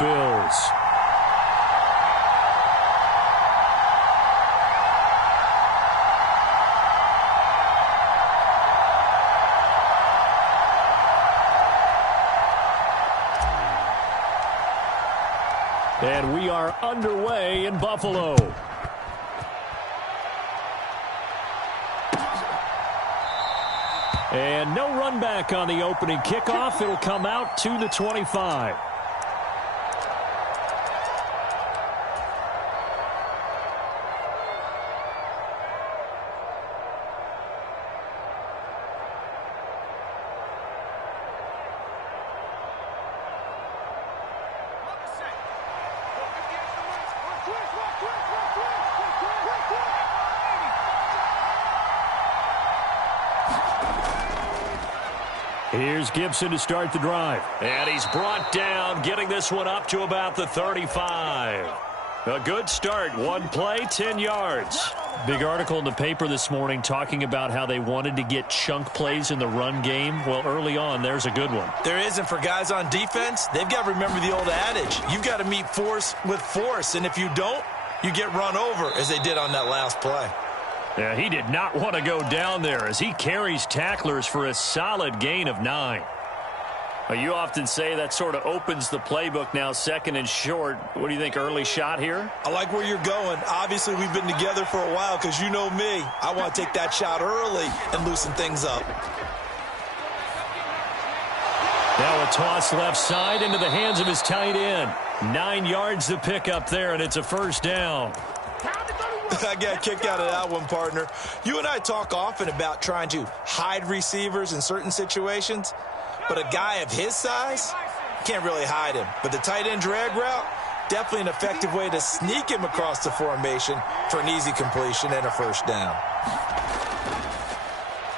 Bills. And we are underway in Buffalo. And no run back on the opening kickoff. It'll come out to the 25. Here's Gibson to start the drive. And he's brought down, getting this one up to about the 35. A good start. One play, 10 yards. Big article in the paper this morning talking about how they wanted to get chunk plays in the run game. Well, early on, there's a good one. There is, and for guys on defense, they've got to remember the old adage. You've got to meet force with force, and if you don't, you get run over, as they did on that last play. Yeah, he did not want to go down there as he carries tacklers for a solid gain of 9. Well, you often say that sort of opens the playbook now, second and short. What do you think, early shot here? I like where you're going. Obviously, we've been together for a while because you know me. I want to take that shot early and loosen things up. Now a toss left side into the hands of his tight end. 9 yards to pick up there, and it's a first down. I got a kick out of that one, partner. You and I talk often about trying to hide receivers in certain situations, but a guy of his size can't really hide him. But the tight end drag route, definitely an effective way to sneak him across the formation for an easy completion and a first down.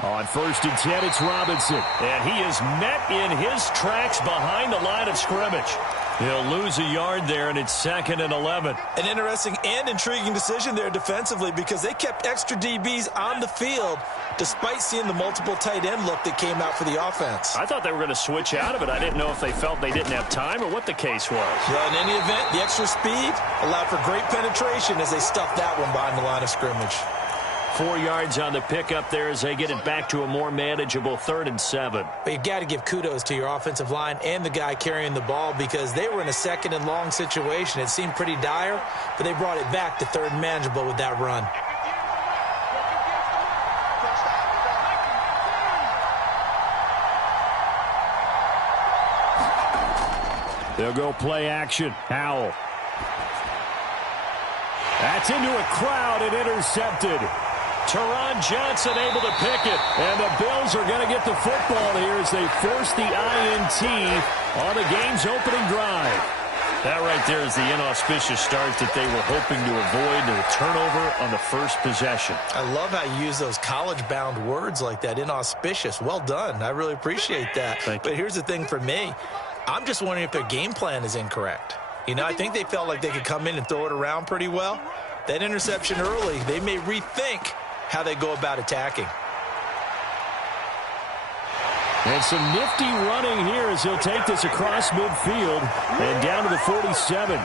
On 1st and 10, it's Robinson, and he is met in his tracks behind the line of scrimmage. He'll lose a yard there, and it's 2nd and 11. An interesting and intriguing decision there defensively because they kept extra DBs on the field despite seeing the multiple tight end look that came out for the offense. I thought they were going to switch out of it. I didn't know if they felt they didn't have time or what the case was. Well, in any event, the extra speed allowed for great penetration as they stuffed that one behind the line of scrimmage. 4 yards on the pickup there as they get it back to a more manageable 3rd and 7. But you've got to give kudos to your offensive line and the guy carrying the ball because they were in a 2nd and long situation. It seemed pretty dire, but they brought it back to 3rd and manageable with that run. They'll go play action. Howell. That's into a crowd and intercepted. Teron Johnson able to pick it. And the Bills are going to get the football here as they force the INT on the game's opening drive. That right there is the inauspicious start that they were hoping to avoid, the turnover on the first possession. I love how you use those college-bound words like that, inauspicious. Well done. I really appreciate that. But here's the thing for me. I'm just wondering if their game plan is incorrect. You know, I think they felt like they could come in and throw it around pretty well. That interception early, they may rethink how they go about attacking. And some nifty running here as he'll take this across midfield and down to the 47.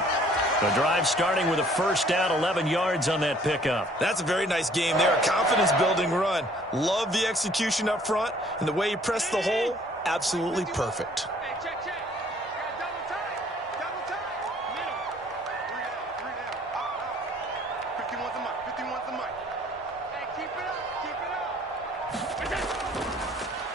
The drive starting with a first down, 11 yards on that pickup. That's a very nice game there, a confidence-building run. Love the execution up front, and the way he pressed the hole, absolutely perfect.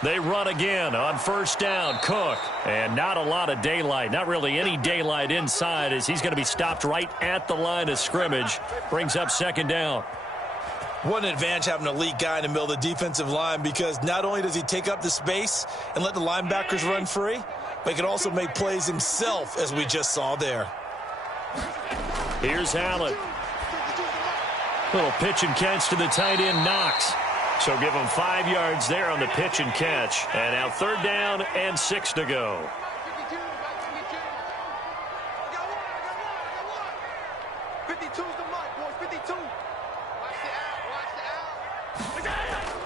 They run again on first down. Cook. And not a lot of daylight. Not really any daylight inside as he's going to be stopped right at the line of scrimmage. Brings up 2nd down. What an advantage having an elite guy in the middle of the defensive line because not only does he take up the space and let the linebackers run free, but he can also make plays himself as we just saw there. Here's Allen. Little pitch and catch to the tight end, Knox. So give him 5 yards there on the pitch and catch. And now 3rd down and 6 to go.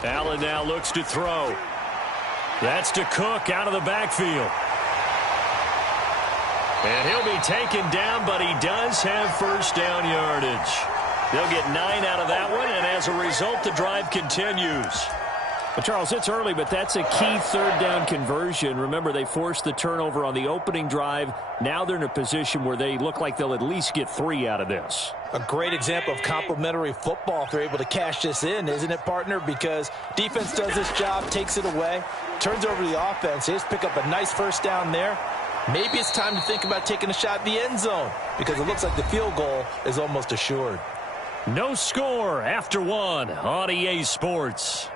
Allen now looks to throw. That's to Cook out of the backfield. And he'll be taken down, but he does have first down yardage. They'll get 9 out of that one, and as a result, the drive continues. Well, Charles, it's early, but that's a key third down conversion. Remember, they forced the turnover on the opening drive. Now they're in a position where they look like they'll at least get 3 out of this. A great example of complementary football if they're able to cash this in, isn't it, partner? Because defense does this job, takes it away, turns over the offense. They just pick up a nice first down there. Maybe it's time to think about taking a shot at the end zone because it looks like the field goal is almost assured. No score after 1 on EA Sports.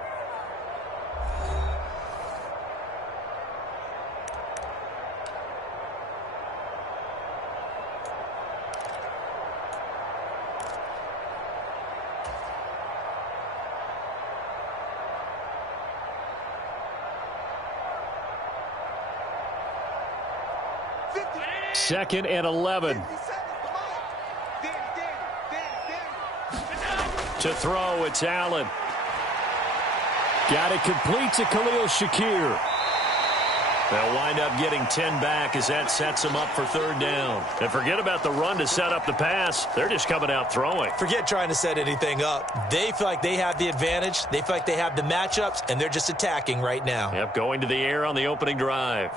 Second and 11. To throw, it's Allen. Got it complete to Khalil Shakir. They'll wind up getting 10 back as that sets them up for third down. And forget about the run to set up the pass. They're just coming out throwing. Forget trying to set anything up. They feel like they have the advantage. They feel like they have the matchups, and they're just attacking right now. Yep, going to the air on the opening drive.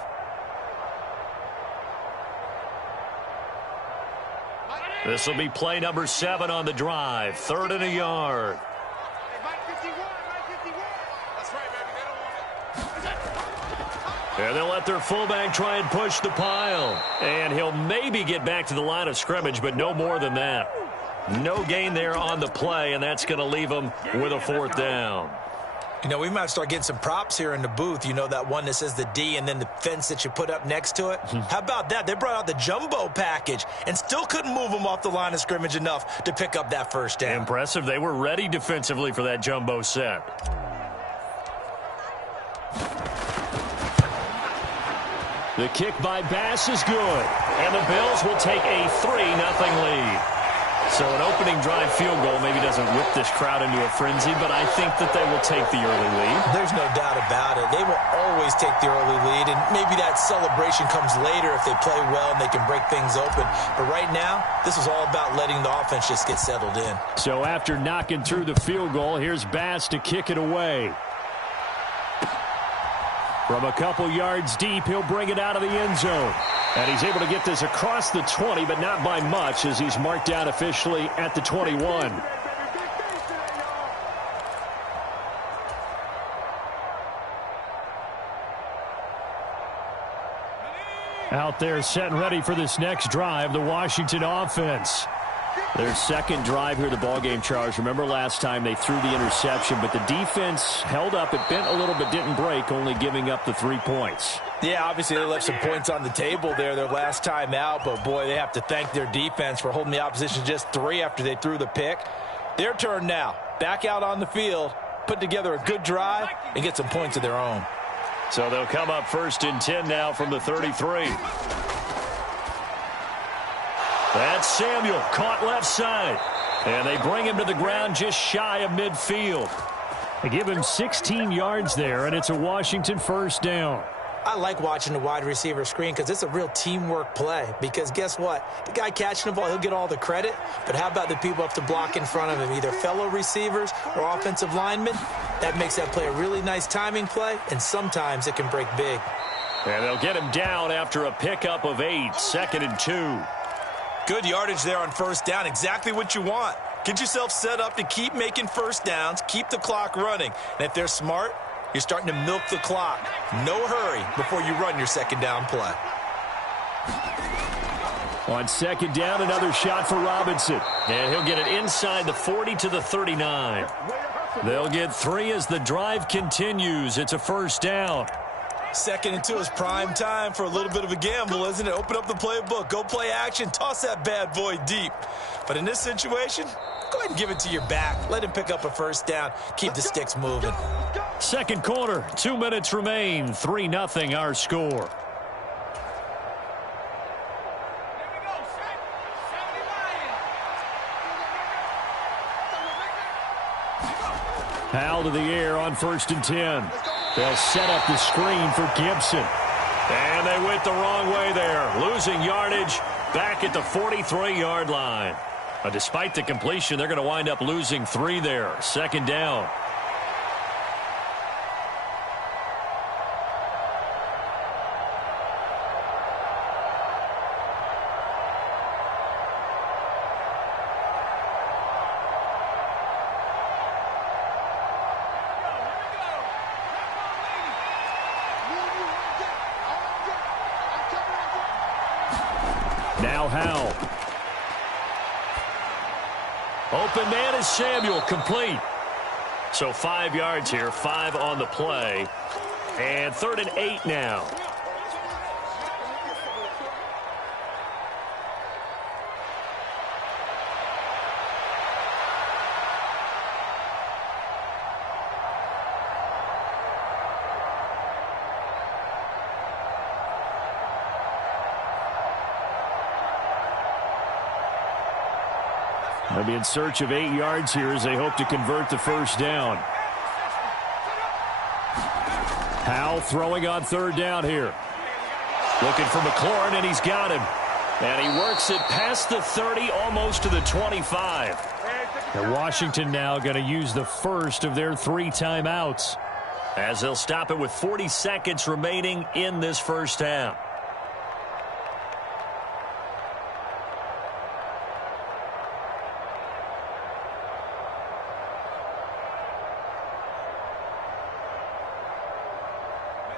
This will be play number 7 on the drive. 3rd and a yard. And they'll let their fullback try and push the pile. And he'll maybe get back to the line of scrimmage, but no more than that. No gain there on the play, and that's going to leave them with a 4th down. You know, we might start getting some props here in the booth. You know, that one that says the D and then the fence that you put up next to it? How about that? They brought out the jumbo package and still couldn't move them off the line of scrimmage enough to pick up that first down. Impressive. They were ready defensively for that jumbo set. The kick by Bass is good. And the Bills will take a 3-0 lead. So an opening drive field goal maybe doesn't whip this crowd into a frenzy, but I think that they will take the early lead. There's no doubt about it. They will always take the early lead, and maybe that celebration comes later if they play well and they can break things open. But right now, this is all about letting the offense just get settled in. So after knocking through the field goal, here's Bass to kick it away. From a couple yards deep, he'll bring it out of the end zone. And he's able to get this across the 20, but not by much as he's marked down officially at the 21. Out there set and ready for this next drive, the Washington offense. Their second drive here, the ballgame, Charles. Remember last time they threw the interception, but the defense held up. It bent a little bit, didn't break, only giving up the 3 points. Yeah, obviously they left some points on the table there their last time out, but boy, they have to thank their defense for holding the opposition just 3 after they threw the pick. Their turn now. Back out on the field, put together a good drive, and get some points of their own. So they'll come up 1st and 10 now from the 33. That's Samuel, caught left side. And they bring him to the ground just shy of midfield. They give him 16 yards there, and it's a Washington first down. I like watching the wide receiver screen because it's a real teamwork play. Because guess what? The guy catching the ball, he'll get all the credit. But how about the people up to block in front of him, either fellow receivers or offensive linemen? That makes that play a really nice timing play, and sometimes it can break big. And they'll get him down after a pickup of 8, 2nd and 2. Good yardage there on first down. Exactly what you want. Get yourself set up to keep making first downs, keep the clock running. And if they're smart, you're starting to milk the clock. No hurry before you run your second down play. On second down, another shot for Robinson. And he'll get it inside the 40 to the 39. They'll get 3 as the drive continues. It's a first down. 2nd and 2 is prime time for a little bit of a gamble, isn't it? Open up the playbook. Go play action. Toss that bad boy deep. But in this situation, go ahead and give it to your back. Let him pick up a first down. Keep the sticks moving. Second quarter, 2 minutes remain. 3-0 our score. Powell to the air on 1st and 10. They'll set up the screen for Gibson. And they went the wrong way there, losing yardage back at the 43-yard line. Despite the completion, they're going to wind up losing 3 there. Second down. Now Howell. Open man is Samuel, complete. So 5 yards here, 5 on the play. And 3rd and 8 now. They'll be in search of 8 yards here as they hope to convert the first down. Howell throwing on 3rd down here. Looking for McLaurin, and he's got him. And he works it past the 30, almost to the 25. And Washington now going to use the first of their 3 timeouts, as they'll stop it with 40 seconds remaining in this first half.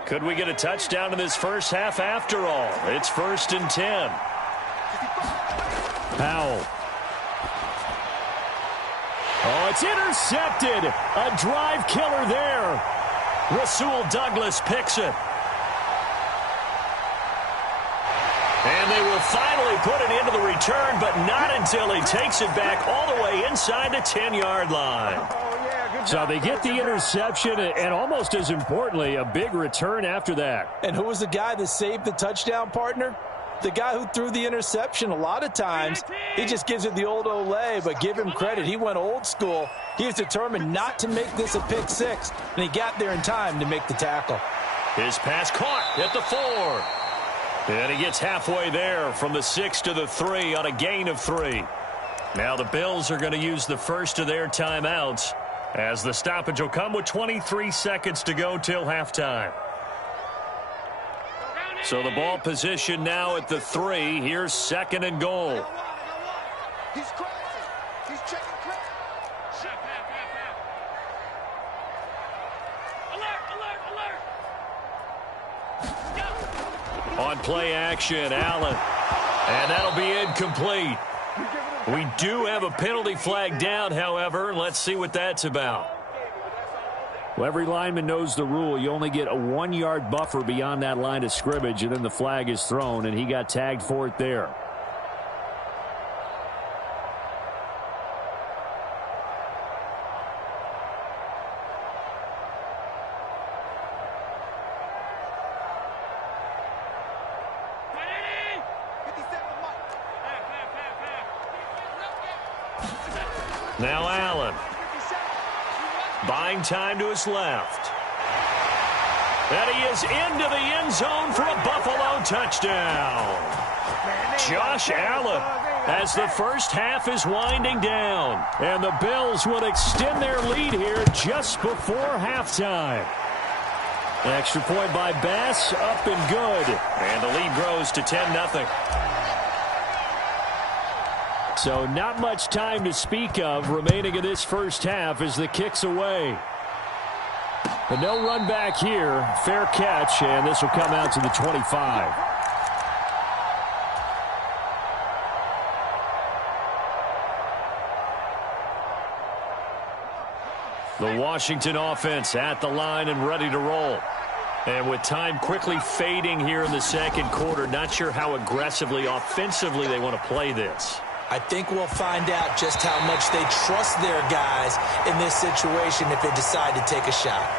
Could we get a touchdown in this first half after all? It's 1st and 10. Powell. Oh, it's intercepted. A drive killer there. Rasul Douglas picks it. And they will finally put it into the return, but not until he takes it back all the way inside the 10-yard line. So they get the interception, and almost as importantly, a big return after that. And who was the guy that saved the touchdown, partner? The guy who threw the interception. A lot of times, he just gives it the old Olay, but give him credit. He went old school. He was determined not to make this a pick 6, and he got there in time to make the tackle. His pass caught at the 4. And he gets halfway there from the 6 to the 3 on a gain of 3. Now the Bills are going to use the first of their timeouts, as the stoppage will come with 23 seconds to go till halftime. So the ball position now at the 3. Here's 2nd and goal. He's crossing. He's checking crack. Alert, alert, alert. On play action, Allen. And that'll be incomplete. We do have a penalty flag down, however. Let's see what that's about. Well, every lineman knows the rule. You only get a 1-yard buffer beyond that line of scrimmage, and then the flag is thrown, and he got tagged for it there. Now Allen. Buying time to his left. And he is into the end zone for a Buffalo touchdown. Josh Allen, as the first half is winding down. And the Bills would extend their lead here just before halftime. Extra point by Bass, up and good. And the lead grows to 10-0. So not much time to speak of remaining in this first half as the kick's away. But no run back here. Fair catch, and this will come out to the 25. The Washington offense at the line and ready to roll. And with time quickly fading here in the second quarter, not sure how aggressively, offensively they want to play this. I think we'll find out just how much they trust their guys in this situation if they decide to take a shot.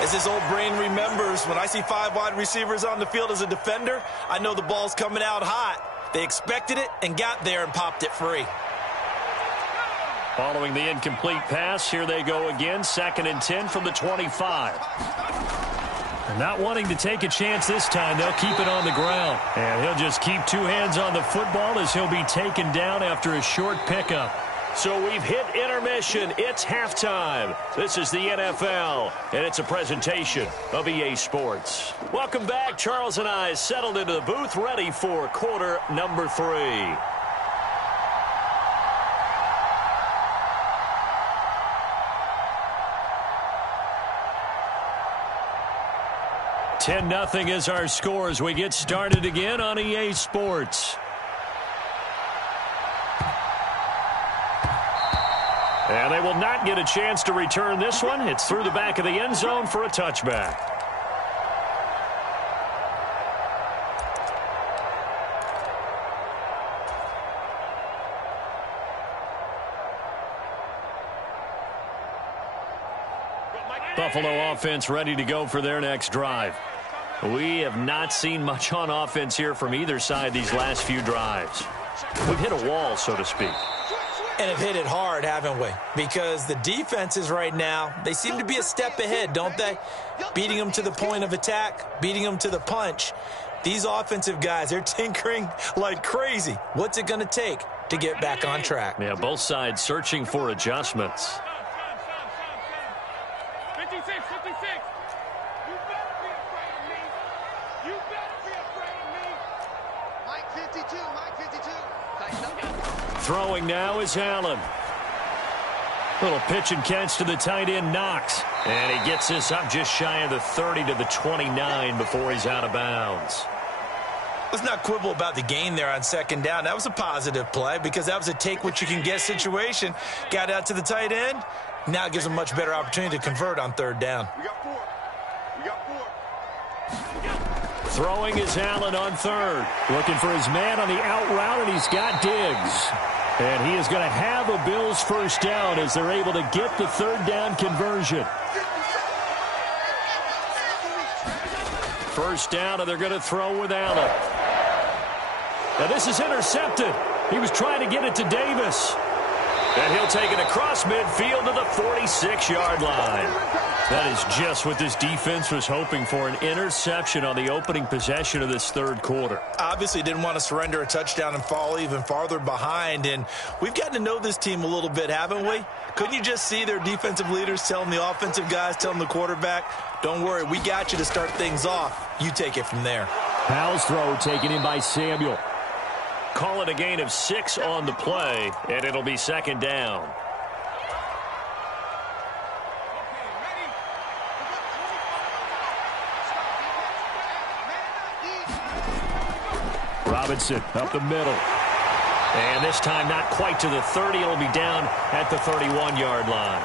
As his old brain remembers, when I see 5 wide receivers on the field as a defender, I know the ball's coming out hot. They expected it and got there and popped it free. Following the incomplete pass, here they go again. 2nd and 10 from the 25. Not wanting to take a chance this time, they'll keep it on the ground. And he'll just keep two hands on the football as he'll be taken down after a short pickup. So we've hit intermission. It's halftime. This is the NFL, and it's a presentation of EA Sports. Welcome back. Charles and I settled into the booth, ready for quarter number 3. 10-0 is our score as we get started again on EA Sports. And they will not get a chance to return this one. It's through the back of the end zone for a touchback. Buffalo offense ready to go for their next drive. We have not seen much on offense here from either side these last few drives. We've hit a wall, so to speak. And have hit it hard, haven't we? Because the defenses right now, they seem to be a step ahead, don't they? Beating them to the point of attack, beating them to the punch. These offensive guys, they're tinkering like crazy. What's it going to take to get back on track? Yeah, both sides searching for adjustments. 56, 56. You better be afraid of me. You better be afraid of me. Mike 52, Mike 52. Tighten up. Throwing now is Allen. Little pitch and catch to the tight end, Knox. And he gets this up just shy of the 30 to the 29 before he's out of bounds. Let's not quibble about the gain there on second down. That was a positive play because that was a take-what-you-can-get situation. Got out to the tight end. Now it gives them a much better opportunity to convert on third down. We got 4. We got 4. Throwing is Allen on third. Looking for his man on the out route, and he's got Diggs. And he is going to have a Bills first down as they're able to get the third down conversion. First down, and they're going to throw with Allen. Now this is intercepted. He was trying to get it to Davis. And he'll take it across midfield to the 46-yard line. That is just what this defense was hoping for, an interception on the opening possession of this third quarter. Obviously didn't want to surrender a touchdown and fall even farther behind. And we've gotten to know this team a little bit, haven't we? Couldn't you just see their defensive leaders telling the offensive guys, telling the quarterback, don't worry, we got you to start things off. You take it from there. Powell's throw taken in by Samuel. Call it a gain of 6 on the play, and it'll be second down. Robinson up the middle. And this time not quite to the 30. It'll be down at the 31-yard line.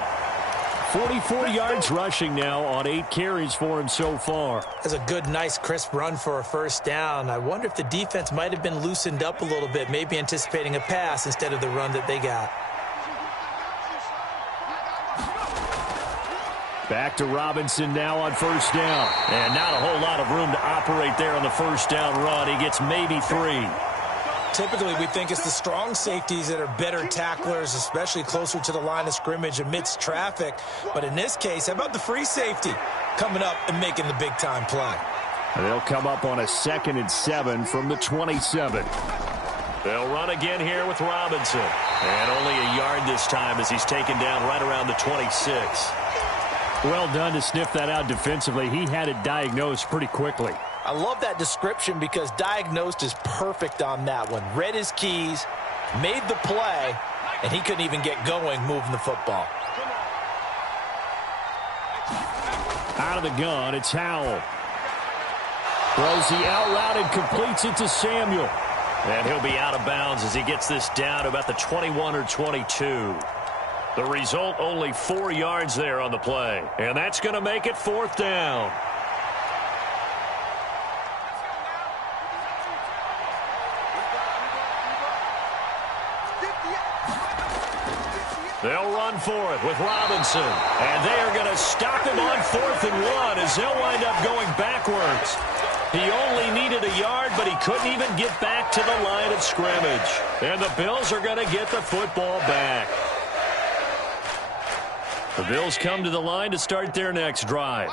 44 yards rushing now on 8 carries for him so far. That's a good, nice, crisp run for a first down. I wonder if the defense might have been loosened up a little bit, maybe anticipating a pass instead of the run that they got. Back to Robinson now on first down. And not a whole lot of room to operate there on the first down run. He gets maybe 3. Typically, we think it's the strong safeties that are better tacklers, especially closer to the line of scrimmage amidst traffic. But in this case, how about the free safety coming up and making the big-time play? They'll come up on a 2nd and 7 from the 27. They'll run again here with Robinson. And only a yard this time as he's taken down right around the 26. Well done to sniff that out defensively. He had it diagnosed pretty quickly. I love that description because diagnosed is perfect on that one. Read his keys, made the play, and he couldn't even get going moving the football. Out of the gun, it's Howell. Throws the out route and completes it to Samuel. And he'll be out of bounds as he gets this down to about the 21 or 22. The result, only 4 yards there on the play. And that's going to make it 4th down. They'll run for it with Robinson. And they are going to stop him on 4th and 1 as they'll wind up going backwards. He only needed a yard, but he couldn't even get back to the line of scrimmage. And the Bills are going to get the football back. The Bills come to the line to start their next drive.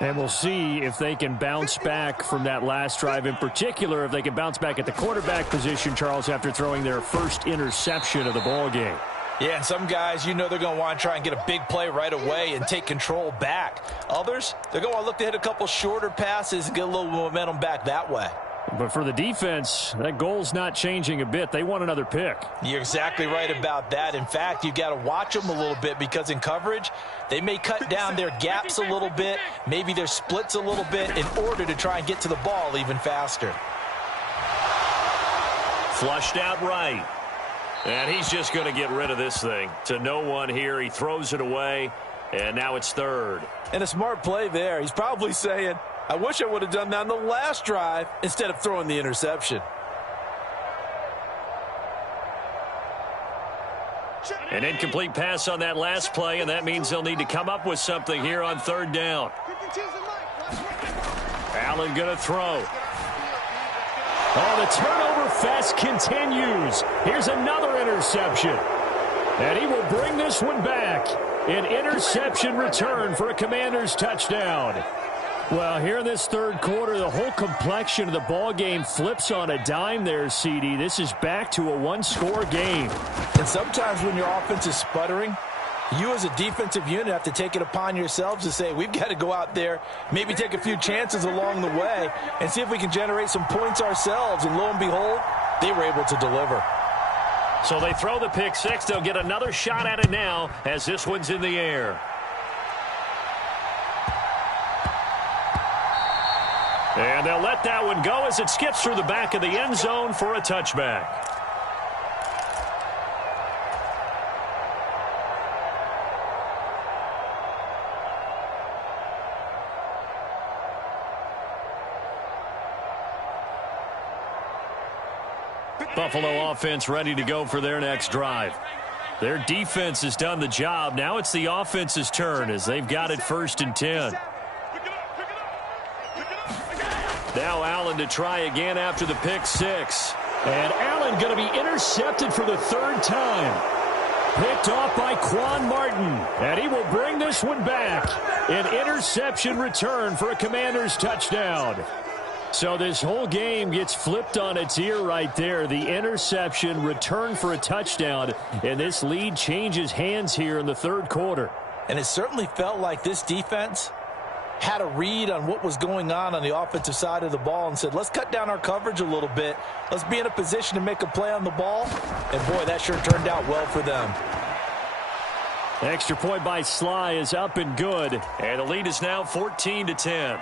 And we'll see if they can bounce back from that last drive, in particular if they can bounce back at the quarterback position, Charles, after throwing their first interception of the ball game. Yeah, and some guys, they're going to want to try and get a big play right away and take control back. Others, they're going to want to look to hit a couple shorter passes and get a little momentum back that way. But for the defense, that goal's not changing a bit. They want another pick. You're exactly right about that. In fact, you've got to watch them a little bit because in coverage, they may cut down their gaps a little bit, maybe their splits a little bit in order to try and get to the ball even faster. Flushed out right. And he's just going to get rid of this thing. To no one here. He throws it away, and now it's third. And a smart play there. He's probably saying, I wish I would have done that on the last drive instead of throwing the interception. An incomplete pass on that last play, and that means they'll need to come up with something here on third down. Allen going to throw. Oh, the turnover fest continues. Here's another interception. And he will bring this one back. An interception return for a Commanders touchdown. Well, here in this third quarter, the whole complexion of the ball game flips on a dime there, CD. This is back to a one-score game. And sometimes when your offense is sputtering, you as a defensive unit have to take it upon yourselves to say, we've got to go out there, maybe take a few chances along the way, and see if we can generate some points ourselves. And lo and behold, they were able to deliver. So they throw the pick six. They'll get another shot at it now as this one's in the air. And they'll let that one go as it skips through the back of the end zone for a touchback. Buffalo offense ready to go for their next drive. Their defense has done the job. Now it's the offense's turn as they've got it 1st and 10. Now Allen to try again after the pick six. And Allen going to be intercepted for the third time. Picked off by Quan Martin. And he will bring this one back. An interception return for a Commanders touchdown. So this whole game gets flipped on its ear right there. The interception, return for a touchdown, and this lead changes hands here in the third quarter. And it certainly felt like this defense had a read on what was going on the offensive side of the ball and said, let's cut down our coverage a little bit. Let's be in a position to make a play on the ball. And, boy, that sure turned out well for them. Extra point by Sly is up and good, and the lead is now 14-10.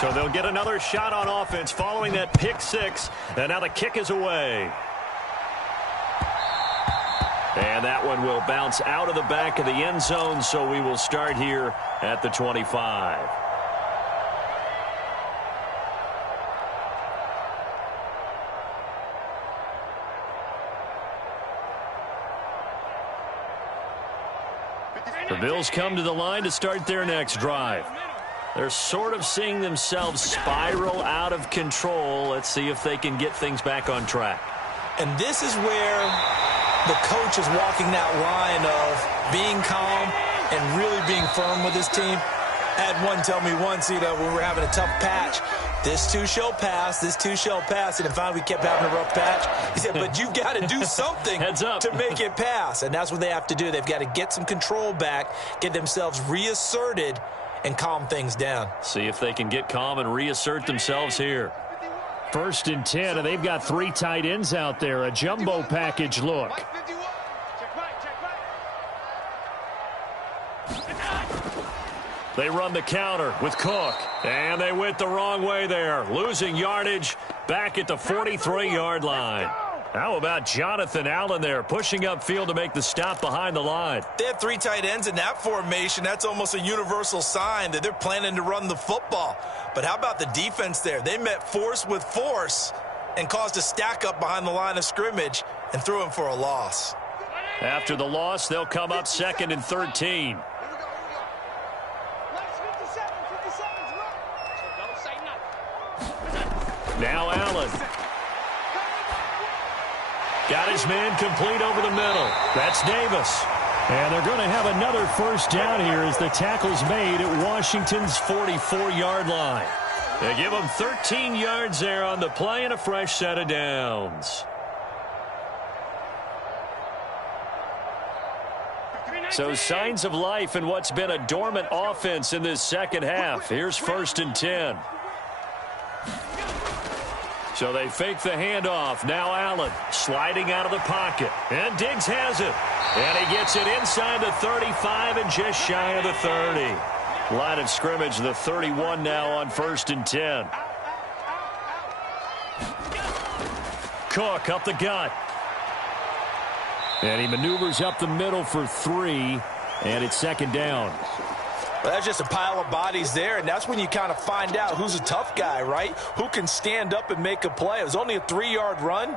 So they'll get another shot on offense following that pick six. And now the kick is away. And that one will bounce out of the back of the end zone. So we will start here at the 25. The Bills come to the line to start their next drive. They're sort of seeing themselves spiral out of control. Let's see if they can get things back on track. And this is where the coach is walking that line of being calm and really being firm with his team. I had one tell me once, when we were having a tough patch, this too shall pass, this too shall pass. And finally we kept having a rough patch. He said, but you've got to do something Heads up. to make it pass. And that's what they have to do. They've got to get some control back, get themselves reasserted, and calm things down. See if they can get calm and reassert themselves here. 1st and 10, and they've got 3 tight ends out there. A jumbo package look. They run the counter with Cook, and they went the wrong way there. Losing yardage back at the 43-yard line. How about Jonathan Allen there, pushing upfield to make the stop behind the line? They have 3 tight ends in that formation. That's almost a universal sign that they're planning to run the football. But how about the defense there? They met force with force and caused a stack up behind the line of scrimmage and threw him for a loss. After the loss, they'll come up 2nd and 13. Now Allen. Got his man complete over the middle. That's Davis. And they're going to have another first down here as the tackle's made at Washington's 44-yard line. They give them 13 yards there on the play and a fresh set of downs. So signs of life in what's been a dormant offense in this second half. Here's 1st and 10. So they fake the handoff. Now Allen sliding out of the pocket. And Diggs has it. And he gets it inside the 35 and just shy of the 30. Line of scrimmage, the 31 now on 1st and 10. Cook up the gut. And he maneuvers up the middle for 3. And it's 2nd down. Well, that's just a pile of bodies there, and that's when you kind of find out who's a tough guy, right? Who can stand up and make a play. It was only a 3-yard run,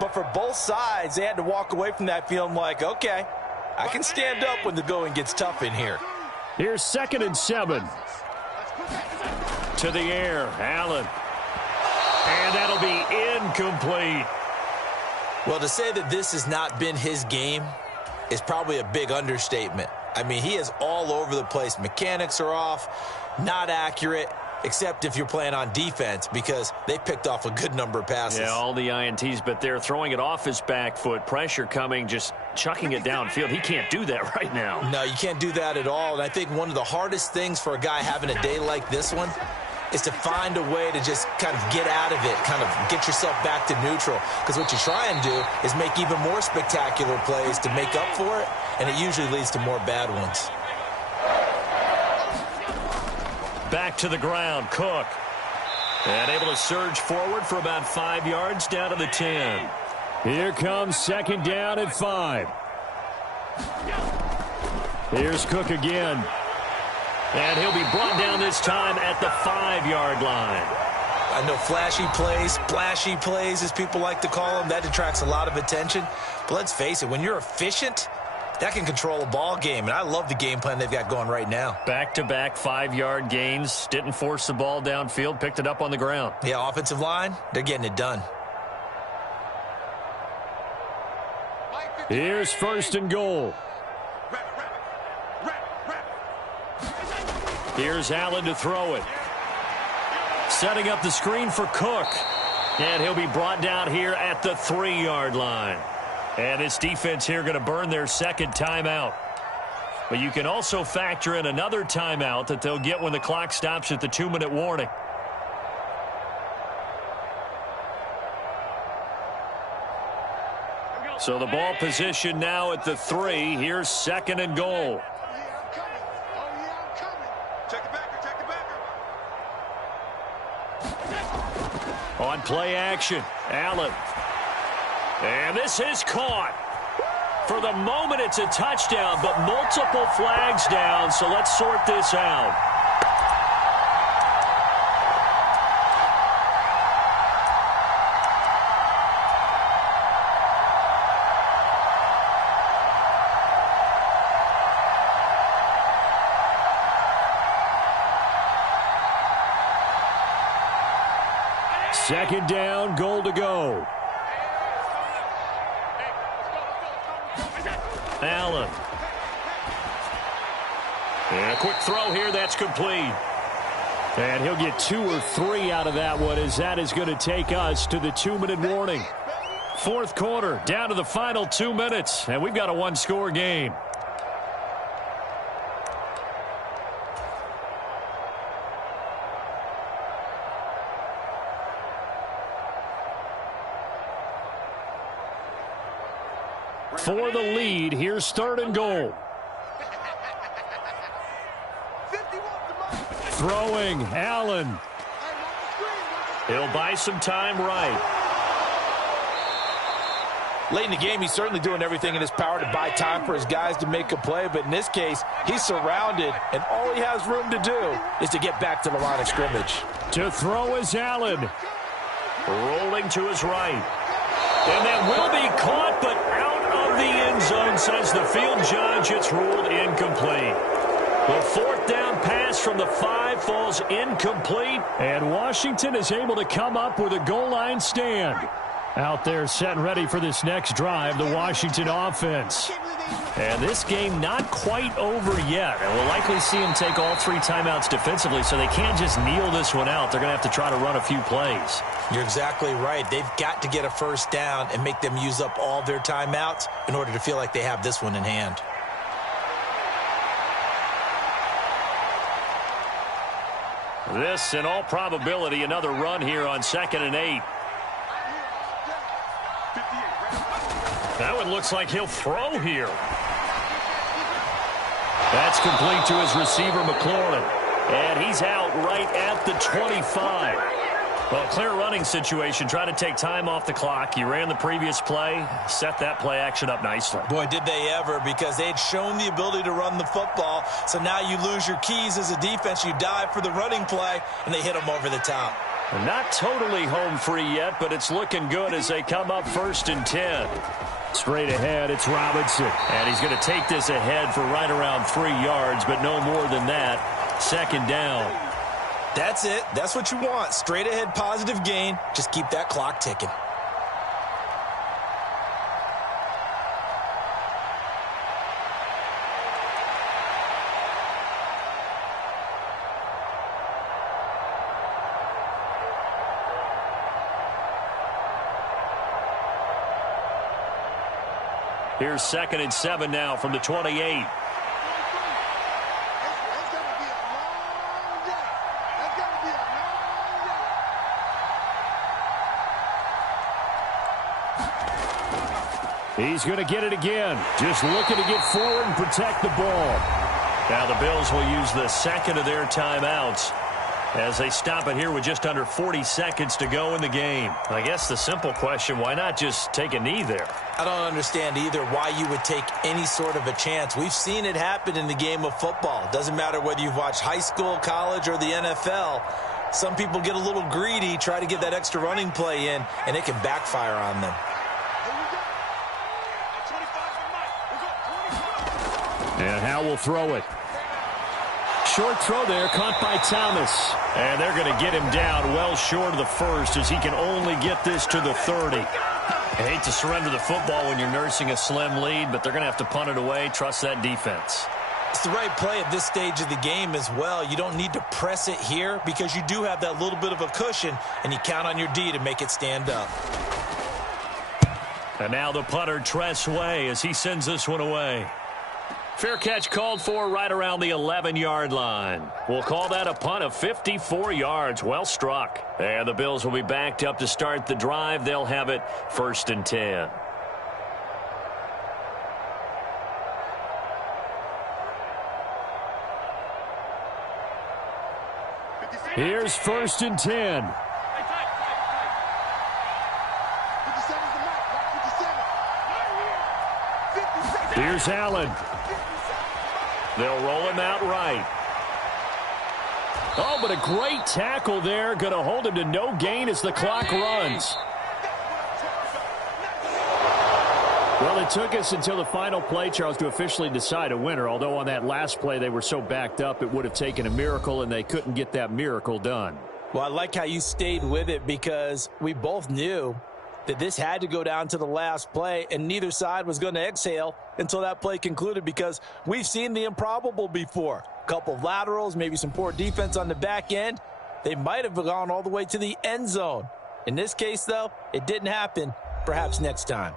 but for both sides, they had to walk away from that feeling like, okay, I can stand up when the going gets tough in here. Here's 2nd and 7. To the air, Allen. And that'll be incomplete. Well, to say that this has not been his game is probably a big understatement. I mean, he is all over the place. Mechanics are off, not accurate, except if you're playing on defense because they picked off a good number of passes. Yeah, all the INTs, but they're throwing it off his back foot. Pressure coming, just chucking it downfield. He can't do that right now. No, you can't do that at all. And I think one of the hardest things for a guy having a day like this one is to find a way to just kind of get out of it, kind of get yourself back to neutral. Because what you try and do is make even more spectacular plays to make up for it, and it usually leads to more bad ones. Back to the ground, Cook. And able to surge forward for about 5 yards down to the 10. Here comes 2nd down at 5. Here's Cook again. And he'll be brought down this time at the 5-yard line. I know flashy plays, splashy plays, as people like to call them, that attracts a lot of attention. But let's face it, when you're efficient, that can control a ball game. And I love the game plan they've got going right now. Back-to-back 5-yard gains. Didn't force the ball downfield. Picked it up on the ground. Yeah, offensive line, they're getting it done. Here's 1st and goal. Here's Allen to throw it. Setting up the screen for Cook. And he'll be brought down here at the 3-yard line. And this defense here going to burn their 2nd timeout. But you can also factor in another timeout that they'll get when the clock stops at the 2-minute warning. So the ball position now at the 3. Here's 2nd and goal. On play action, Allen. And this is caught. For the moment, it's a touchdown, but multiple flags down, so let's sort this out. Second down, goal to go. Allen. And a quick throw here, that's complete. And he'll get 2 or 3 out of that one, as that is going to take us to the 2-minute warning. 4th quarter, down to the final 2 minutes, and we've got a 1-score game. For the lead, here's 3rd and goal. Throwing, Allen. He'll buy some time right. Late in the game, he's certainly doing everything in his power to buy time for his guys to make a play. But in this case, he's surrounded, and all he has room to do is to get back to the line of scrimmage. To throw is Allen. Rolling to his right. And that will be caught, but out of the end zone, says the field judge. It's ruled incomplete. The 4th down pass from the 5 falls incomplete, and Washington is able to come up with a goal line stand. Out there set and ready for this next drive, the Washington offense. And this game not quite over yet. And we'll likely see them take all 3 timeouts defensively, so they can't just kneel this one out. They're going to have to try to run a few plays. You're exactly right. They've got to get a first down and make them use up all their timeouts in order to feel like they have this one in hand. This, in all probability, another run here on 2nd and 8. That one looks like he'll throw here. That's complete to his receiver, McLaurin. And he's out right at the 25. Well, clear running situation. Try to take time off the clock. He ran the previous play, set that play action up nicely. Boy, did they ever, because they had shown the ability to run the football. So now you lose your keys as a defense. You dive for the running play, and they hit them over the top. Not totally home free yet, but it's looking good as they come up 1st and 10. Straight ahead, it's Robinson. And he's going to take this ahead for right around 3 yards, but no more than that. 2nd down. That's it. That's what you want. Straight ahead, positive gain. Just keep that clock ticking. Here's 2nd and 7 now from the 28. He's going to get it again. Just looking to get forward and protect the ball. Now the Bills will use the 2nd of their timeouts as they stop it here with just under 40 seconds to go in the game. I guess the simple question, why not just take a knee there? I don't understand either why you would take any sort of a chance. We've seen it happen in the game of football. Doesn't matter whether you've watched high school, college, or the NFL. Some people get a little greedy, try to get that extra running play in, and it can backfire on them. And Howe will throw it. Short throw there, caught by Thomas. And they're going to get him down well short of the 1st as he can only get this to the 30. I hate to surrender the football when you're nursing a slim lead, but they're going to have to punt it away. Trust that defense. It's the right play at this stage of the game as well. You don't need to press it here because you do have that little bit of a cushion, and you count on your D to make it stand up. And now the punter, Tress Way, as he sends this one away. Fair catch called for right around the 11-yard line. We'll call that a punt of 54 yards. Well struck. And the Bills will be backed up to start the drive. They'll have it 1st and 10. Here's 1st and 10. Here's Allen. They'll roll him out right. Oh, but a great tackle there. Going to hold him to no gain as the clock runs. Well, it took us until the final play, Charles, to officially decide a winner. Although on that last play they were so backed up it would have taken a miracle, and they couldn't get that miracle done. Well, I like how you stayed with it because we both knew that this had to go down to the last play, and neither side was going to exhale until that play concluded because we've seen the improbable before. A couple of laterals, maybe some poor defense on the back end. They might have gone all the way to the end zone. In this case, though, it didn't happen. Perhaps next time.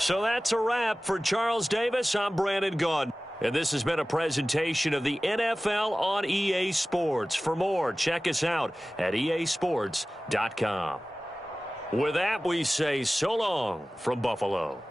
So that's a wrap for Charles Davis. I'm Brandon Gunn. And this has been a presentation of the NFL on EA Sports. For more, check us out at easports.com. With that, we say so long from Buffalo.